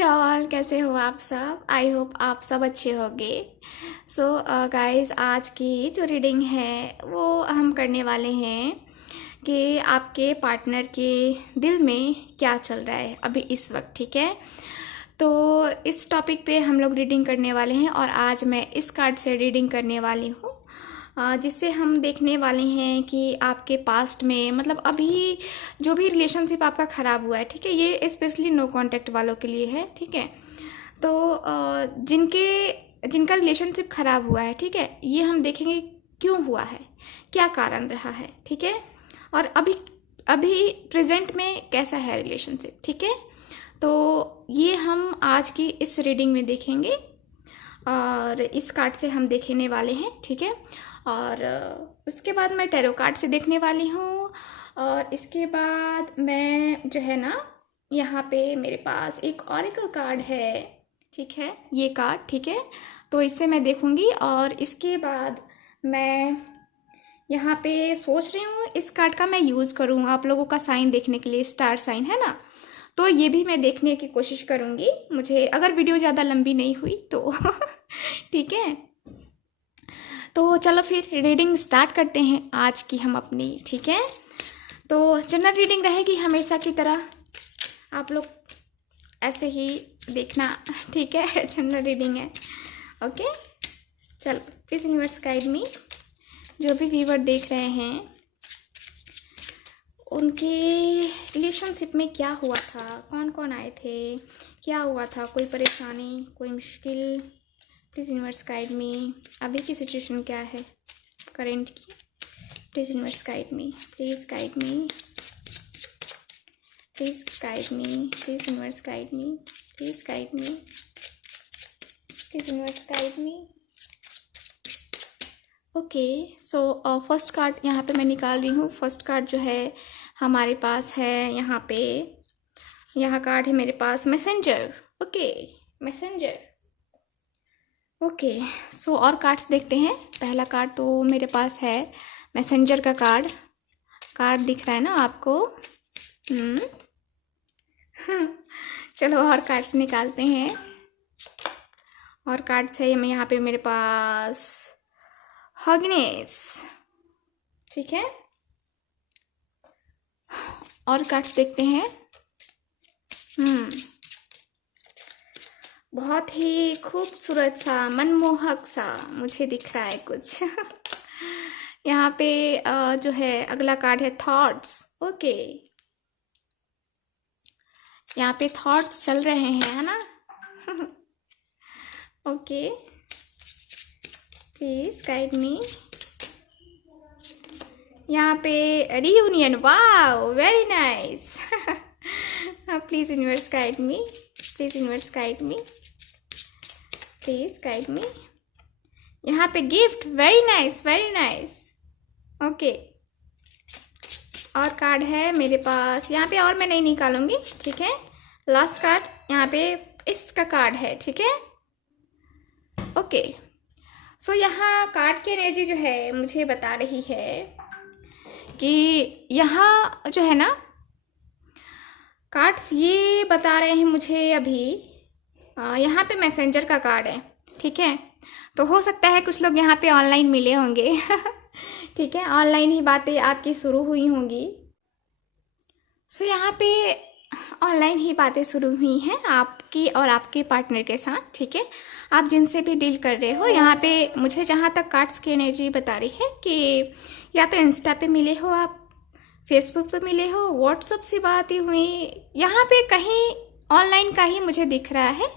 हे all, कैसे हो आप सब। आई होप आप सब अच्छे होंगे। सो गाइस, आज की जो रीडिंग है वो हम करने वाले हैं कि आपके पार्टनर के दिल में क्या चल रहा है अभी इस वक्त। ठीक है, तो इस टॉपिक पे हम लोग रीडिंग करने वाले हैं और आज मैं इस कार्ड से रीडिंग करने वाली हूँ, जिससे हम देखने वाले हैं कि आपके पास्ट में मतलब अभी जो भी रिलेशनशिप आपका ख़राब हुआ है, ठीक है, ये स्पेशली नो कांटेक्ट वालों के लिए है। ठीक है, तो जिनका रिलेशनशिप ख़राब हुआ है, ठीक है, ये हम देखेंगे क्यों हुआ है, क्या कारण रहा है। ठीक है, और अभी अभी प्रेजेंट में कैसा है रिलेशनशिप। ठीक है, तो ये हम आज की इस रीडिंग में देखेंगे और इस कार्ड से हम देखने वाले हैं। ठीक है, और उसके बाद मैं टैरो कार्ड से देखने वाली हूँ और इसके बाद मैं जो है ना, यहाँ पे मेरे पास एक ऑरेकल कार्ड है। ठीक है, ये कार्ड, ठीक है, तो इससे मैं देखूँगी और इसके बाद मैं यहाँ पे सोच रही हूँ इस कार्ड का मैं यूज़ करूँ आप लोगों का साइन देखने के लिए। स्टार साइन है ना, तो ये भी मैं देखने की कोशिश करूँगी, मुझे अगर वीडियो ज़्यादा लंबी नहीं हुई तो ठीक है, तो चलो फिर रीडिंग स्टार्ट करते हैं आज की हम अपनी। ठीक है, तो जनरल रीडिंग रहेगी हमेशा की तरह, आप लोग ऐसे ही देखना। ठीक है, जनरल रीडिंग है। ओके, चलो प्लीज़ यूनिवर्स गाइड मी। जो भी व्यूअर देख रहे हैं उनके रिलेशनशिप में क्या हुआ था, कौन कौन आए थे, क्या हुआ था, कोई परेशानी, कोई मुश्किल, प्लीज़ यूनिवर्स गाइड मी। अभी की सिचुएशन क्या है करेंट की, please universe guide me, please guide me, please guide me, please universe guide me, please guide me, please universe guide me. Okay, so first card यहाँ पे मैं निकाल रही हूँ। फर्स्ट कार्ड जो है हमारे पास है यहाँ पे, यहाँ कार्ड है मेरे पास मैसेंजर। Okay, messenger. ओके, सो और कार्ड्स देखते हैं। पहला कार्ड तो मेरे पास है मैसेंजर का कार्ड दिख रहा है ना आपको। चलो और कार्ड्स निकालते हैं। और कार्ड्स है यहाँ पे मेरे पास हॉगनेस। ठीक है, और कार्ड्स देखते हैं। बहुत ही खूबसूरत सा, मनमोहक सा मुझे दिख रहा है कुछ यहाँ पे जो है अगला कार्ड है थॉट्स। ओके, यहाँ पे थॉट्स चल रहे हैं, है ना ओके, प्लीज गाइड मी। यहाँ पे reunion, wow very nice please universe guide me, please universe guide me, please guide me. यहाँ पे gift, very nice very nice. Okay, और कार्ड है मेरे पास यहाँ पे, और मैं नहीं निकालूंगी। ठीक है, लास्ट कार्ड यहाँ पे इसका कार्ड है। ठीक है, ओके, सो यहाँ कार्ड की एनर्जी जो है मुझे बता रही है कि यहाँ जो है ना, कार्ड्स ये बता रहे हैं मुझे अभी, यहाँ पे मैसेंजर का कार्ड है। ठीक है, तो हो सकता है कुछ लोग यहाँ पे ऑनलाइन मिले होंगे ठीक है, ऑनलाइन ही बातें आपकी शुरू हुई होंगी। सो यहाँ पे ऑनलाइन ही बातें शुरू हुई हैं आपकी और आपके पार्टनर के साथ। ठीक है, आप जिनसे भी डील कर रहे हो, यहाँ पे मुझे जहाँ तक कार्ड्स की एनर्जी बता रही है कि या तो इंस्टा पे मिले हो आप, फेसबुक पे मिले हो, व्हाट्सएप से बातें हुई, यहाँ पे कहीं ऑनलाइन का ही मुझे दिख रहा है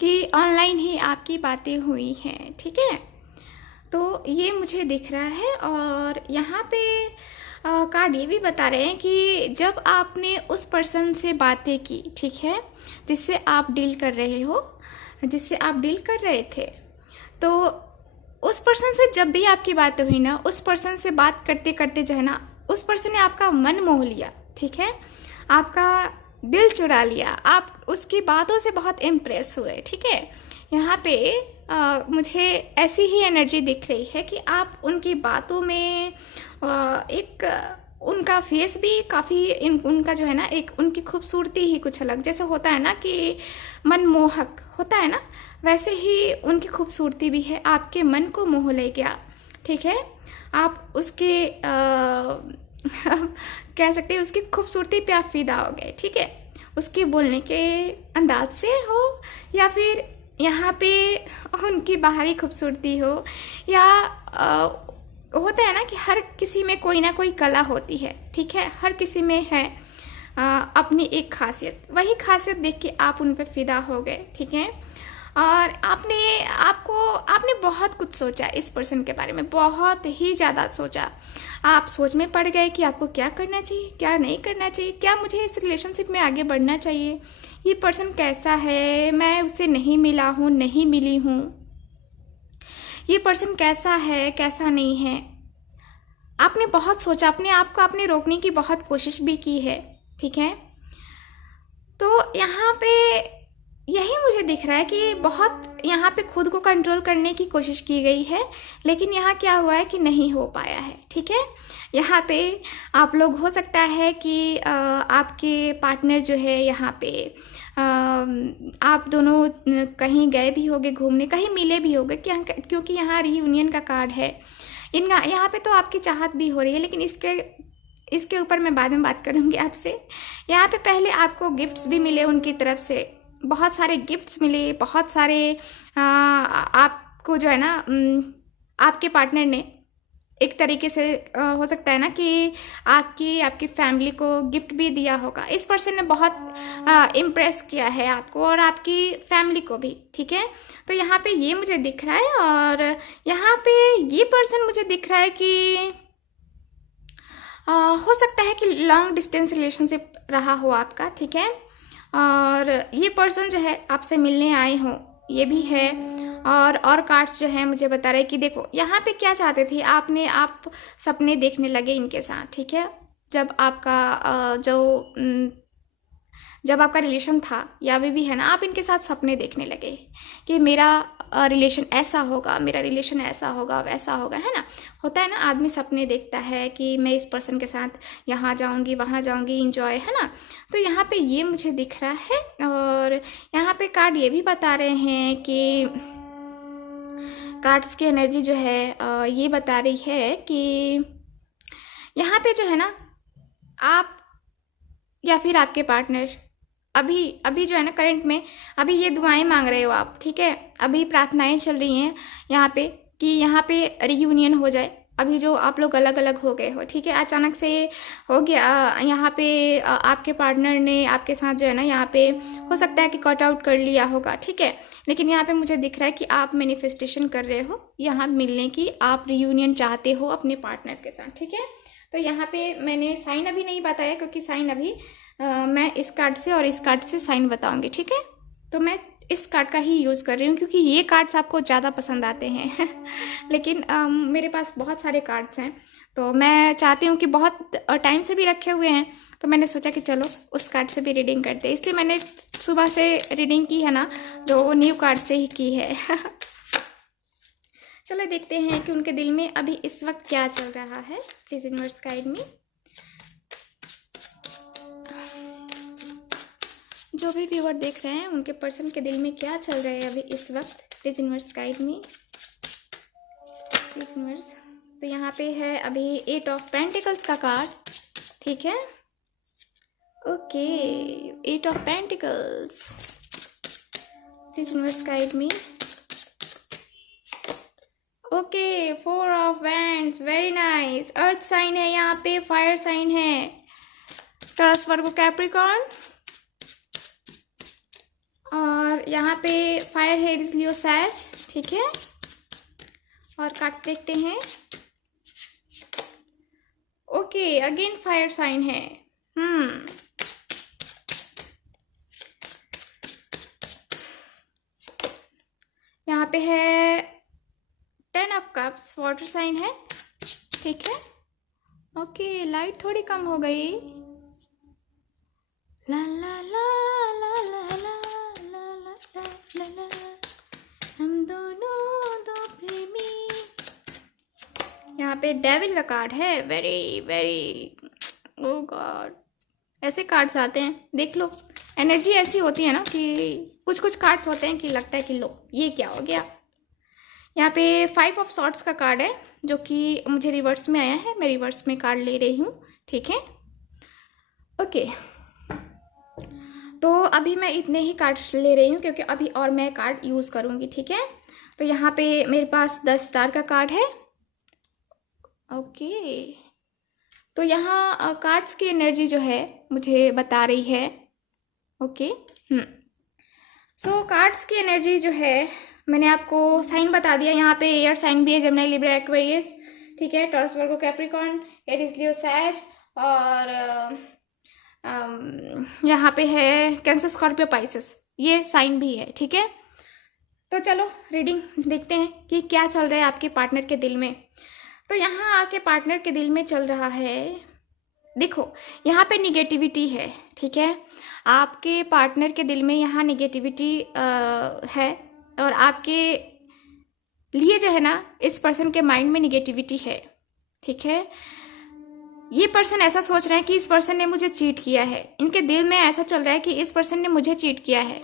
कि ऑनलाइन ही आपकी बातें हुई हैं। ठीक है, तो ये मुझे दिख रहा है। और यहाँ पे कार्ड ये भी बता रहे हैं कि जब आपने उस पर्सन से बातें की, ठीक है, जिससे आप डील कर रहे हो, जिससे आप डील कर रहे थे, तो उस पर्सन से जब भी आपकी बात हुई ना, उस पर्सन से बात करते करते जो है ना, उस पर्सन ने आपका मन मोह लिया। ठीक है, आपका दिल चुरा लिया, आप उसकी बातों से बहुत इम्प्रेस हुए। ठीक है, यहाँ पे मुझे ऐसी ही एनर्जी दिख रही है कि आप उनकी बातों में एक उनका फेस भी काफ़ी उनका जो है ना, एक उनकी खूबसूरती ही कुछ अलग, जैसे होता है ना कि मनमोहक होता है ना, वैसे ही उनकी खूबसूरती भी है, आपके मन को मोह ले गया। ठीक है, आप उसके कह सकते हैं उसकी खूबसूरती पे आप फिदा हो गए। ठीक है, उसके बोलने के अंदाज से हो, या फिर यहाँ पे उनकी बाहरी खूबसूरती हो, या होता है ना कि हर किसी में कोई ना कोई कला होती है। ठीक है, हर किसी में है अपनी एक खासियत, वही खासियत देख के आप उन पे फिदा हो गए। ठीक है, और आपने बहुत कुछ सोचा इस पर्सन के बारे में, बहुत ही ज़्यादा सोचा। आप सोच में पड़ गए कि आपको क्या करना चाहिए, क्या नहीं करना चाहिए, क्या मुझे इस रिलेशनशिप में आगे बढ़ना चाहिए, ये पर्सन कैसा है, मैं उससे नहीं मिला हूँ, नहीं मिली हूँ, ये पर्सन कैसा है, कैसा नहीं है। आपने बहुत सोचा, अपने आप को आपने रोकने की बहुत कोशिश भी की है। ठीक है, तो यहाँ पे यही मुझे दिख रहा है कि बहुत यहाँ पे खुद को कंट्रोल करने की कोशिश की गई है, लेकिन यहाँ क्या हुआ है कि नहीं हो पाया है। ठीक है, यहाँ पे आप लोग हो सकता है कि आपके पार्टनर जो है यहाँ पे आप दोनों कहीं गए भी होंगे घूमने, कहीं मिले भी होंगे, क्योंकि यहाँ रीयूनियन का कार्ड है। यहाँ पे तो आपकी चाहत भी हो रही है, लेकिन इसके ऊपर मैं बाद में बात करूँगी आपसे। यहाँ पे पहले आपको गिफ्ट्स भी मिले उनकी तरफ से, बहुत सारे गिफ्ट्स मिले, बहुत सारे आपको जो है ना आपके पार्टनर ने एक तरीके से हो सकता है ना कि आपकी फैमिली को गिफ्ट भी दिया होगा। इस पर्सन ने बहुत इम्प्रेस किया है आपको और आपकी फैमिली को भी। ठीक है, तो यहाँ पे ये मुझे दिख रहा है, और यहाँ पे ये पर्सन मुझे दिख रहा है कि हो सकता है कि लॉन्ग डिस्टेंस रिलेशनशिप रहा हो आपका। ठीक है, और ये पर्सन जो है आपसे मिलने आए हो, ये भी है। और कार्ड्स जो है मुझे बता रहे कि देखो यहाँ पे क्या चाहते थे आप सपने देखने लगे इनके साथ। ठीक है, जब आपका रिलेशन था या अभी भी है ना, आप इनके साथ सपने देखने लगे कि मेरा रिलेशन ऐसा होगा, मेरा रिलेशन ऐसा होगा, वैसा होगा, है ना। होता है ना, आदमी सपने देखता है कि मैं इस पर्सन के साथ यहाँ जाऊँगी, वहाँ जाऊँगी, इंजॉय, है ना। तो यहाँ पे ये मुझे दिख रहा है, और यहाँ पे कार्ड ये भी बता रहे हैं कि कार्ड्स की एनर्जी जो है ये बता रही है कि यहाँ पे जो है ना, आप या फिर आपके पार्टनर अभी जो है ना करंट में अभी ये दुआएं मांग रहे हो आप। ठीक है, अभी प्रार्थनाएं चल रही हैं यहाँ पे कि यहाँ पे रियूनियन हो जाए। अभी जो आप लोग अलग अलग हो गए हो, ठीक है, अचानक से हो गया यहाँ पे आपके पार्टनर ने आपके साथ जो है ना यहाँ पे हो सकता है कि कट आउट कर लिया होगा। ठीक है, लेकिन यहाँ पे मुझे दिख रहा है कि आप मैनिफेस्टेशन कर रहे हो यहाँ मिलने की, आप रियूनियन चाहते हो अपने पार्टनर के साथ। ठीक है, तो यहाँ पे मैंने साइन अभी नहीं बताया, क्योंकि साइन अभी मैं इस कार्ड से और इस कार्ड से साइन बताऊंगी। ठीक है, तो मैं इस कार्ड का ही यूज़ कर रही हूँ क्योंकि ये कार्ड्स आपको ज़्यादा पसंद आते हैं लेकिन मेरे पास बहुत सारे कार्ड्स हैं, तो मैं चाहती हूँ कि बहुत टाइम से भी रखे हुए हैं, तो मैंने सोचा कि चलो उस कार्ड से भी रीडिंग करते हैं। इसलिए मैंने सुबह से रीडिंग की है ना, जो न्यू कार्ड से ही की है चलो देखते हैं कि उनके दिल में अभी इस वक्त क्या चल रहा है। प्लीज यूनिवर्स गाइड मी। जो भी व्यूअर देख रहे हैं उनके पर्सन के दिल में क्या चल रहा है अभी इस वक्त। Please universe guide me, please universe. तो यहाँ पे है अभी 8 ऑफ पेंटिकल्स का कार्ड। ठीक है, okay, 8 of pentacles. Please universe guide me. Okay, 4 of wands, very nice. Earth sign है यहाँ पे, फायर साइन है, टॉरस, वर्गो, कैप्रिकॉर्न, और यहाँ पे फायर है लियो, सैज। ठीक है, और कार्ड देखते हैं। ओके, अगेन फायर साइन है। यहाँ पे है 10 ऑफ कप्स, वाटर साइन है। ठीक है, ओके, लाइट थोड़ी कम हो गई। ला ला ला ला ला ला ला ला ला ला, हम दोनों दो प्रेमी। यहाँ पे डेविल का कार्ड है, वेरी वेरी ओ गॉड, ऐसे कार्ड्स आते हैं, देख लो। एनर्जी ऐसी होती है ना कि कुछ कुछ कार्ड्स होते हैं कि लगता है कि लो ये क्या हो गया। यहाँ पे 5 ऑफ सॉर्ड्स का कार्ड है जो कि मुझे रिवर्स में आया है, मैं रिवर्स में कार्ड ले रही हूँ, ठीक है। ओके, तो अभी मैं इतने ही कार्ड ले रही हूँ क्योंकि अभी और मैं कार्ड यूज़ करूँगी, ठीक है। तो यहाँ पे मेरे पास 10 स्टार का कार्ड है। ओके, तो यहाँ कार्ड्स की एनर्जी जो है मुझे बता रही है। ओके, सो कार्ड्स की एनर्जी जो है, मैंने आपको साइन बता दिया। यहाँ पे एयर साइन भी है, जेमिनी, लिब्रा, एक्वेरियस, ठीक है, टॉरस, वर्गो, कैप्रिकॉर्न, एरीज, लियो, सैज, और यहाँ पे है कैंसर, स्कॉर्पियो, पाइसेस, ये साइन भी है, ठीक है। तो चलो रीडिंग देखते हैं कि क्या चल रहा है आपके पार्टनर के दिल में। तो यहाँ आके पार्टनर के दिल में चल रहा है, देखो यहाँ पे निगेटिविटी है, ठीक है। आपके पार्टनर के दिल में यहाँ निगेटिविटी है, और आपके लिए जो है ना, इस पर्सन के माइंड में निगेटिविटी है, ठीक है। ये पर्सन ऐसा सोच रहे हैं कि इस पर्सन ने मुझे चीट किया है। इनके दिल में ऐसा चल रहा है कि इस पर्सन ने मुझे चीट किया है,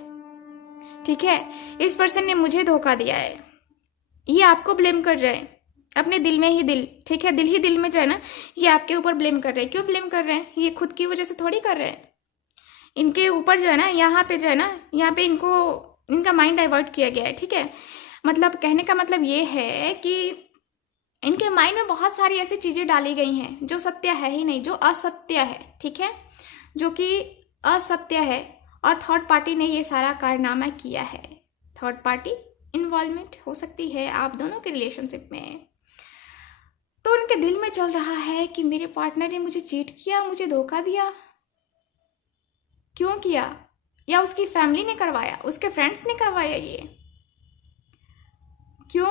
ठीक है, इस पर्सन ने मुझे धोखा दिया है। ये आपको ब्लेम कर रहे हैं, अपने दिल में ही दिल, ठीक है, दिल ही दिल में जो है ना, ये आपके ऊपर ब्लेम कर रहे हैं। क्यों ब्लेम कर रहे हैं? ये खुद की वजह से थोड़ी कर रहे हैं। इनके ऊपर जो है ना, यहाँ पे जो है ना, यहाँ पे इनका माइंड डाइवर्ट किया गया है, ठीक है। मतलब कहने का मतलब ये है कि इनके माइंड में बहुत सारी ऐसी चीज़ें डाली गई हैं जो सत्य है ही नहीं, जो असत्य है, ठीक है, जो कि असत्य है, और थर्ड पार्टी ने ये सारा कारनामा किया है। थर्ड पार्टी इन्वॉल्वमेंट हो सकती है आप दोनों के रिलेशनशिप में। तो उनके दिल में चल रहा है कि मेरे पार्टनर ने मुझे चीट किया, मुझे धोखा दिया। क्यों किया? या उसकी फैमिली ने करवाया, उसके फ्रेंड्स ने करवाया? ये क्यों?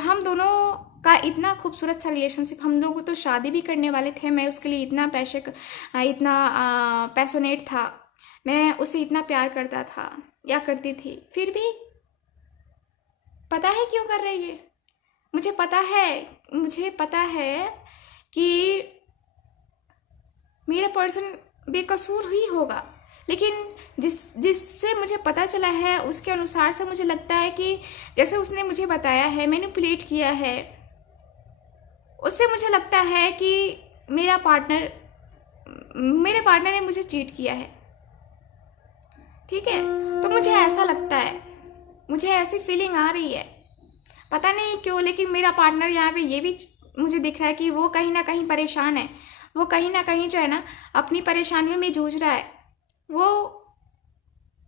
हम दोनों का इतना खूबसूरत सा रिलेशनशिप, हम लोग तो शादी भी करने वाले थे। मैं उसके लिए इतना पैशनेट था, मैं उसे इतना प्यार करता था या करती थी, फिर भी पता है क्यों कर रही है? मुझे पता है कि मेरा पर्सन बेकसूर ही होगा, लेकिन जिससे मुझे पता चला है उसके अनुसार से मुझे लगता है कि जैसे उसने मुझे बताया है, मैनिपुलेट किया है, उससे मुझे लगता है कि मेरे पार्टनर ने मुझे चीट किया है, ठीक है। तो मुझे ऐसा लगता है, मुझे ऐसी फीलिंग आ रही है, पता नहीं क्यों, लेकिन मेरा पार्टनर यहाँ पे ये भी मुझे दिख रहा है कि वो कहीं ना कहीं परेशान है। वो कहीं ना कहीं जो है ना, अपनी परेशानियों में जूझ रहा है। वो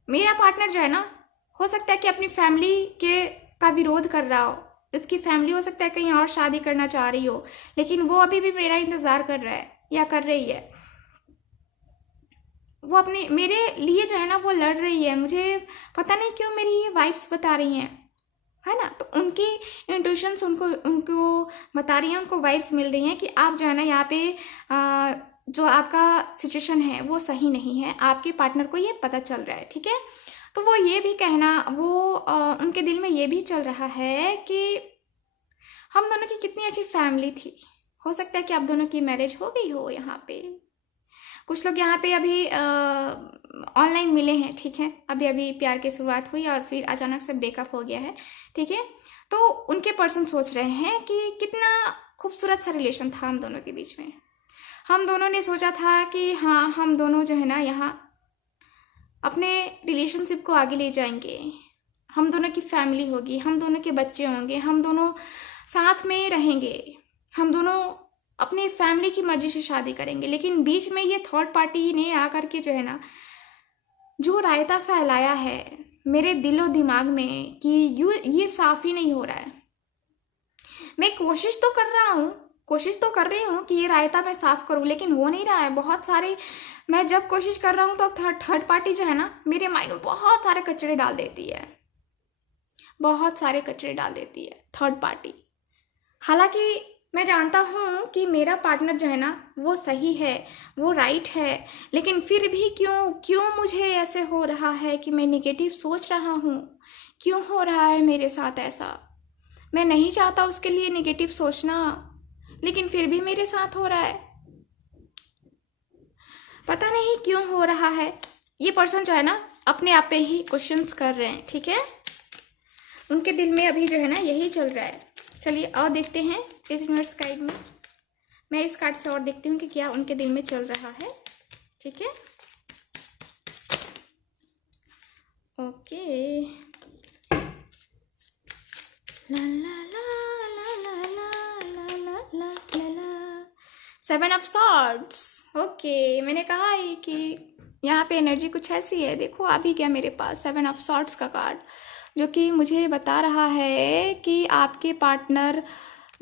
मेरा पार्टनर जो है ना, हो सकता है कि अपनी फैमिली का विरोध कर रहा हो। उसकी फैमिली हो सकता है कहीं और शादी करना चाह रही हो, लेकिन वो अभी भी मेरा इंतज़ार कर रहा है या कर रही है। वो अपने मेरे लिए जो है ना, वो लड़ रही है। मुझे पता नहीं क्यों मेरी ये वाइब्स बता रही हैं, है ना। तो उनकी इंट्यूशंस उनको बता रही हैं, उनको वाइब्स मिल रही हैं कि आप जो है ना, यहाँ पे जो आपका सिचुएशन है वो सही नहीं है। आपके पार्टनर को ये पता चल रहा है, ठीक है। तो वो ये भी उनके दिल में ये भी चल रहा है कि हम दोनों की कितनी अच्छी फैमिली थी। हो सकता है कि आप दोनों की मैरिज हो गई हो। यहाँ पे कुछ लोग यहाँ पे अभी ऑनलाइन मिले हैं, ठीक है, अभी प्यार की शुरुआत हुई और फिर अचानक से ब्रेकअप हो गया है, ठीक है। तो उनके पर्सन सोच रहे हैं कि कितना खूबसूरत सा रिलेशन था हम दोनों के बीच में। हम दोनों ने सोचा था कि हाँ, हम दोनों जो है ना, यहाँ अपने रिलेशनशिप को आगे ले जाएंगे। हम दोनों की फैमिली होगी, हम दोनों के बच्चे होंगे, हम दोनों साथ में रहेंगे, हम दोनों अपनी फैमिली की मर्जी से शादी करेंगे। लेकिन बीच में ये थर्ड पार्टी ने आकर के जो है ना, जो रायता फैलाया है मेरे दिल और दिमाग में कि ये साफ ही नहीं हो रहा है। मैं कोशिश तो कर रही हूँ कि ये रायता मैं साफ करूँ, लेकिन हो नहीं रहा है। बहुत सारे मैं जब कोशिश कर रहा हूँ तो थर्ड पार्टी जो है ना, मेरे माइंड में बहुत सारे कचरे डाल देती है, बहुत सारे कचरे डाल देती है थर्ड पार्टी। हालांकि मैं जानता हूँ कि मेरा पार्टनर जो है ना, वो सही है, वो राइट है, लेकिन फिर भी क्यों मुझे ऐसे हो रहा है कि मैं नेगेटिव सोच रहा हूँ। क्यों हो रहा है मेरे साथ ऐसा? मैं नहीं चाहता उसके लिए नेगेटिव सोचना, लेकिन फिर भी मेरे साथ हो रहा है। पता नहीं क्यों हो रहा है, ये पर्सन जो है ना अपने आप पे ही क्वेश्चंस कर रहे हैं, ठीक है। उनके दिल में अभी जो है ना यही चल रहा है। चलिए और देखते हैं इस यूनिवर्स गाइड में। मैं इस कार्ड से और देखती हूँ कि क्या उनके दिल में चल रहा है, ठीक है। ओके, ला ला ला ला ला ला ला ला ला ला, 7 ऑफ सॉर्ड्स। ओके, मैंने कहा है कि यहाँ पे एनर्जी कुछ ऐसी है। देखो आ भी गया मेरे पास 7 ऑफ सॉर्ड्स का कार्ड, जो कि मुझे बता रहा है कि आपके पार्टनर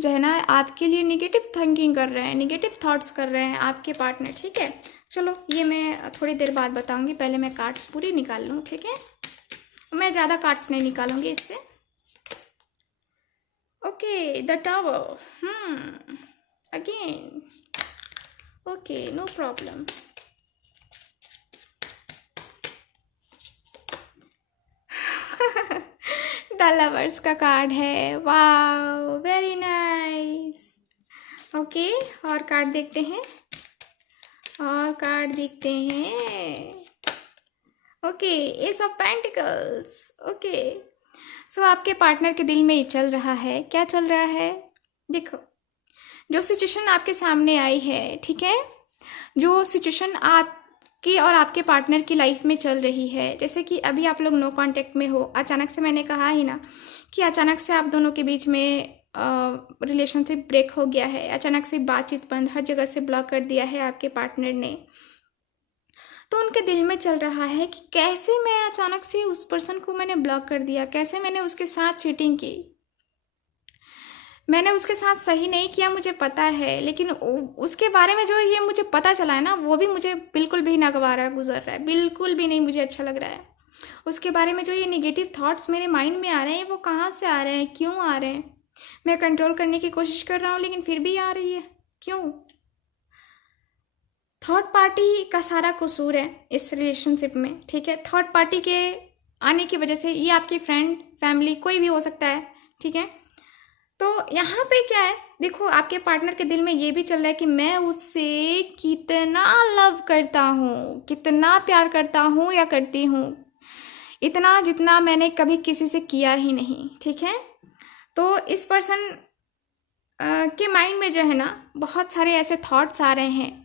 जो है ना आपके लिए निगेटिव थिंकिंग कर रहे हैं, निगेटिव थॉट्स कर रहे हैं आपके पार्टनर, ठीक है। चलो ये मैं थोड़ी देर बाद बताऊंगी, पहले मैं कार्ड्स पूरी निकाल लूँ, ठीक है। मैं ज़्यादा कार्ड्स नहीं निकालूंगी इससे। Okay, the tower, again, okay, no problem. The lovers का कार्ड है, वाओ वेरी नाइस। ओके, और कार्ड देखते हैं, और कार्ड देखते हैं। Okay, ace of pentacles. Okay, so आपके पार्टनर के दिल में ये चल रहा है, क्या चल रहा है। देखो जो सिचुएशन आपके सामने आई है, ठीक है, जो सिचुएशन आपकी और आपके पार्टनर की लाइफ में चल रही है, जैसे कि अभी आप लोग नो कांटेक्ट में हो, अचानक से, मैंने कहा ही ना कि अचानक से आप दोनों के बीच में रिलेशनशिप ब्रेक हो गया है, अचानक से बातचीत बंद, हर जगह से ब्लॉक कर दिया है आपके पार्टनर ने। तो उनके दिल में चल रहा है कि कैसे मैं अचानक से उस पर्सन को मैंने ब्लॉक कर दिया, कैसे मैंने उसके साथ चीटिंग की, मैंने उसके साथ सही नहीं किया, मुझे पता है, लेकिन उसके बारे में जो ये मुझे पता चला है ना, वो भी मुझे बिल्कुल भी नागवारा गुजर रहा है, बिल्कुल भी नहीं मुझे अच्छा लग रहा है। उसके बारे में जो ये नेगेटिव थॉट्स मेरे माइंड में आ रहे हैं, वो कहाँ से आ रहे हैं, क्यों आ रहे हैं। मैं कंट्रोल करने की कोशिश कर रहा हूँ लेकिन फिर भी आ रही है, क्यों। थर्ड पार्टी का सारा कसूर है इस रिलेशनशिप में, ठीक है। थर्ड पार्टी के आने की वजह से, ये आपकी फ्रेंड, फैमिली, कोई भी हो सकता है, ठीक है। तो यहाँ पे क्या है, देखो आपके पार्टनर के दिल में ये भी चल रहा है कि मैं उससे कितना लव करता हूँ, कितना प्यार करता हूँ या करती हूँ, इतना जितना मैंने कभी किसी से किया ही नहीं, ठीक है। तो इस पर्सन के माइंड में जो है ना बहुत सारे ऐसे थॉट्स आ रहे हैं,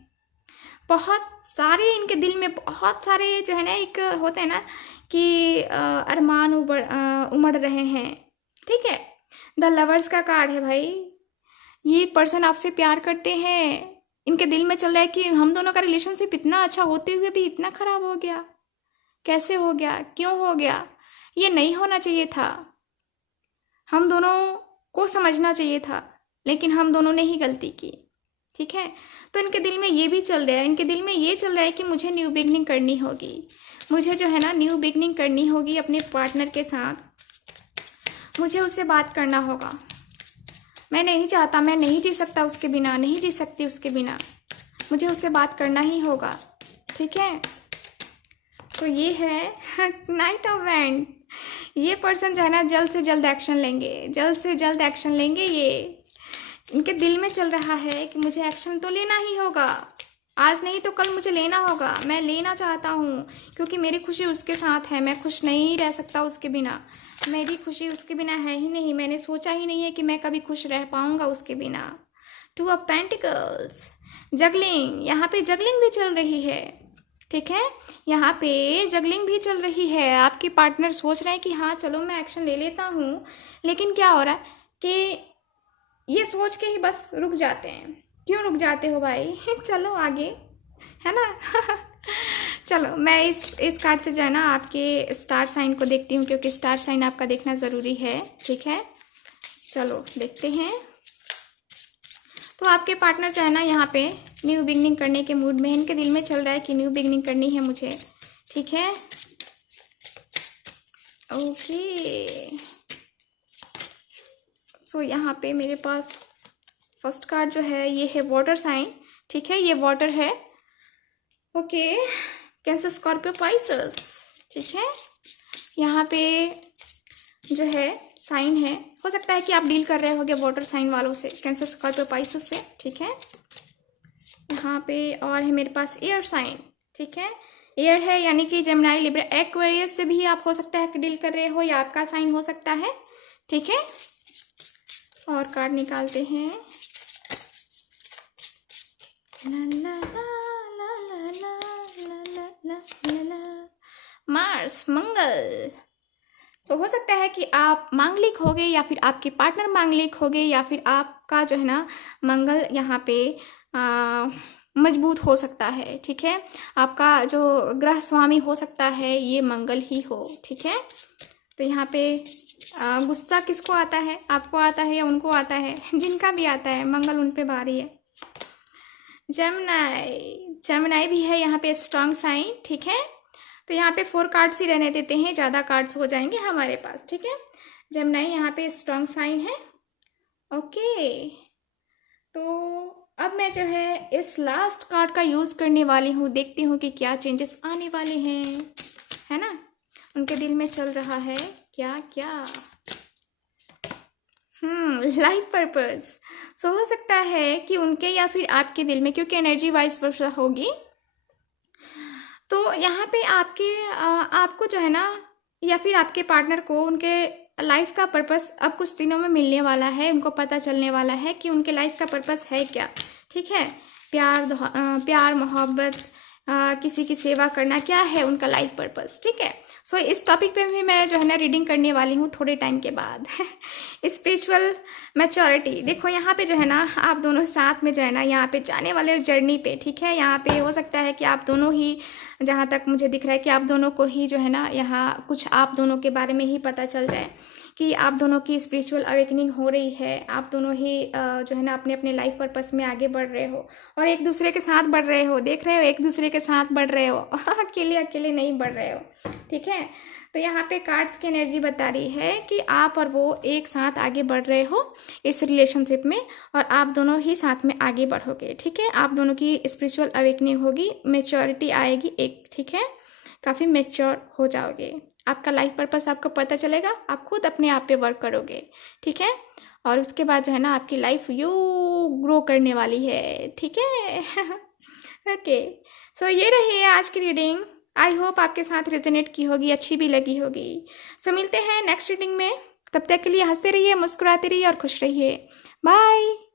बहुत सारे इनके दिल में बहुत सारे जो है ना, एक होते हैं ना कि अरमान उमड़ रहे हैं, ठीक है। द लवर्स का कार्ड है भाई, ये पर्सन आपसे प्यार करते हैं, इनके दिल में चल रहा है कि हम दोनों का रिलेशनशिप इतना अच्छा होते हुए भी इतना खराब हो गया, कैसे हो गया, क्यों हो गया, ये नहीं होना चाहिए था, हम दोनों को समझना चाहिए था, लेकिन हम दोनों ने ही गलती की, ठीक है। तो इनके दिल में ये भी चल रहा है, इनके दिल में ये चल रहा है कि मुझे न्यू बिगनिंग करनी होगी, मुझे जो है ना न्यू बिगनिंग करनी होगी अपने पार्टनर के साथ, मुझे उससे बात करना होगा, मैं नहीं चाहता, मैं नहीं जी सकता उसके बिना, नहीं जी सकती उसके बिना, मुझे उससे बात करना ही होगा, ठीक है। तो ये है नाइट ऑफ वैंड। ये पर्सन जो है ना जल्द से जल्द एक्शन लेंगे, जल्द से जल्द एक्शन लेंगे। ये इनके दिल में चल रहा है कि मुझे एक्शन तो लेना ही होगा, आज नहीं तो कल मुझे लेना होगा, मैं लेना चाहता हूँ, क्योंकि मेरी खुशी उसके साथ है, मैं खुश नहीं रह सकता उसके बिना, मेरी खुशी उसके बिना है ही नहीं, मैंने सोचा ही नहीं है कि मैं कभी खुश रह पाऊँगा उसके बिना। 2 ऑफ पेंटिकल्स, जगलिंग, यहाँ पे जगलिंग भी चल रही है, ठीक है, यहाँ पे जगलिंग भी चल रही है। आपके पार्टनर सोच रहे हैं कि हाँ चलो मैं एक्शन ले लेता हूँ, लेकिन क्या हो रहा है कि ये सोच के ही बस रुक जाते हैं। क्यों रुक जाते हो भाई चलो आगे, है ना चलो मैं इस कार्ड से जो है ना आपके स्टार साइन को देखती हूँ, क्योंकि स्टार साइन आपका देखना ज़रूरी है, ठीक है। चलो देखते हैं। तो आपके पार्टनर जो है ना यहाँ पे न्यू बिगनिंग करने के मूड में, इनके दिल में चल रहा है कि न्यू बिगनिंग करनी है मुझे, ठीक है। ओके, सो यहाँ पे मेरे पास फर्स्ट कार्ड जो है ये है वाटर साइन, ठीक है, ये वाटर है। ओके, कैंसर, स्कॉर्पियो, पाइसेस, ठीक है। यहाँ पे जो है साइन है, हो सकता है कि आप डील कर रहे होगे वाटर साइन वालों से, कैंसर, स्कॉर्पियो, पाइसेस से, ठीक है। यहाँ पे और है मेरे पास एयर साइन, ठीक है। एयर है यानी कि जेमिनी, लिब्रा, एक्वेरियस से भी आप हो सकता है कि डील कर रहे हो, या आपका साइन हो सकता है, ठीक है। और कार्ड निकालते हैं। ला ला ला ला ला ला ला ला ला ला। मार्स, मंगल। सो हो सकता है कि आप मांगलिक होगे, या फिर आपके पार्टनर मांगलिक होगे, या फिर आपका जो है ना मंगल यहाँ पे मजबूत हो सकता है, ठीक है। आपका जो ग्रह स्वामी हो सकता है ये मंगल ही हो, ठीक है। तो यहाँ पे गुस्सा किसको आता है, आपको आता है या उनको आता है, जिनका भी आता है मंगल उन पे भारी है। जेमिनी, जेमिनी भी है यहाँ पे स्ट्रांग साइन, ठीक है। तो यहाँ पे 4 कार्ड्स ही रहने देते हैं, ज़्यादा कार्ड्स हो जाएंगे हमारे पास, ठीक है। जेमिनी यहाँ पे स्ट्रांग साइन है, ओके। तो अब मैं जो है इस लास्ट कार्ड का यूज़ करने वाली हूँ, देखती हूँ कि क्या चेंजेस आने वाले हैं, है ना, उनके दिल में चल रहा है क्या क्या। Life purpose. सो हो सकता है कि उनके या फिर आपके दिल में, क्योंकि एनर्जी वाइस वर्सा होगी, तो यहाँ पे आपको जो है ना या फिर आपके पार्टनर को उनके लाइफ का पर्पस अब कुछ दिनों में मिलने वाला है, उनको पता चलने वाला है कि उनके लाइफ का पर्पस है क्या, ठीक है। प्यार मोहब्बत, किसी की सेवा करना, क्या है उनका लाइफ पर्पस, ठीक है। सो इस टॉपिक पे भी मैं जो है ना रीडिंग करने वाली हूँ थोड़े टाइम के बाद। स्पिरिचुअल मैच्योरिटी, देखो यहाँ पे जो है ना आप दोनों साथ में जो है ना यहाँ पे जाने वाले जर्नी पे, ठीक है। यहाँ पे हो सकता है कि आप दोनों ही, जहाँ तक मुझे दिख रहा है कि आप दोनों को ही जो है ना यहाँ कुछ आप दोनों के बारे में ही पता चल जाए कि आप दोनों की स्पिरिचुअल अवेकनिंग हो रही है, आप दोनों ही जो है ना अपने अपने लाइफ पर्पस में आगे बढ़ रहे हो और एक दूसरे के साथ बढ़ रहे हो, देख रहे हो, एक दूसरे के साथ बढ़ रहे हो। अकेले अकेले नहीं बढ़ रहे हो, ठीक है। तो यहाँ पे कार्ड्स की एनर्जी बता रही है कि आप और वो एक साथ आगे बढ़ रहे हो इस रिलेशनशिप में, और आप दोनों ही साथ में आगे बढ़ोगे, ठीक है। आप दोनों की स्पिरिचुअल अवेकनिंग होगी, मेच्योरिटी आएगी एक, ठीक है। काफ़ी मेच्योर हो जाओगे, आपका लाइफ पर्पस आपको पता चलेगा, आप खुद अपने आप पे वर्क करोगे, ठीक है। और उसके बाद जो है ना आपकी लाइफ यू ग्रो करने वाली है, ठीक है। ओके, सो ये रही है आज की रीडिंग। आई होप आपके साथ रेजोनेट की होगी, अच्छी भी लगी होगी। सो मिलते हैं नेक्स्ट रीडिंग में, तब तक के लिए हंसते रहिए, मुस्कुराते रहिए और खुश रहिए। बाय।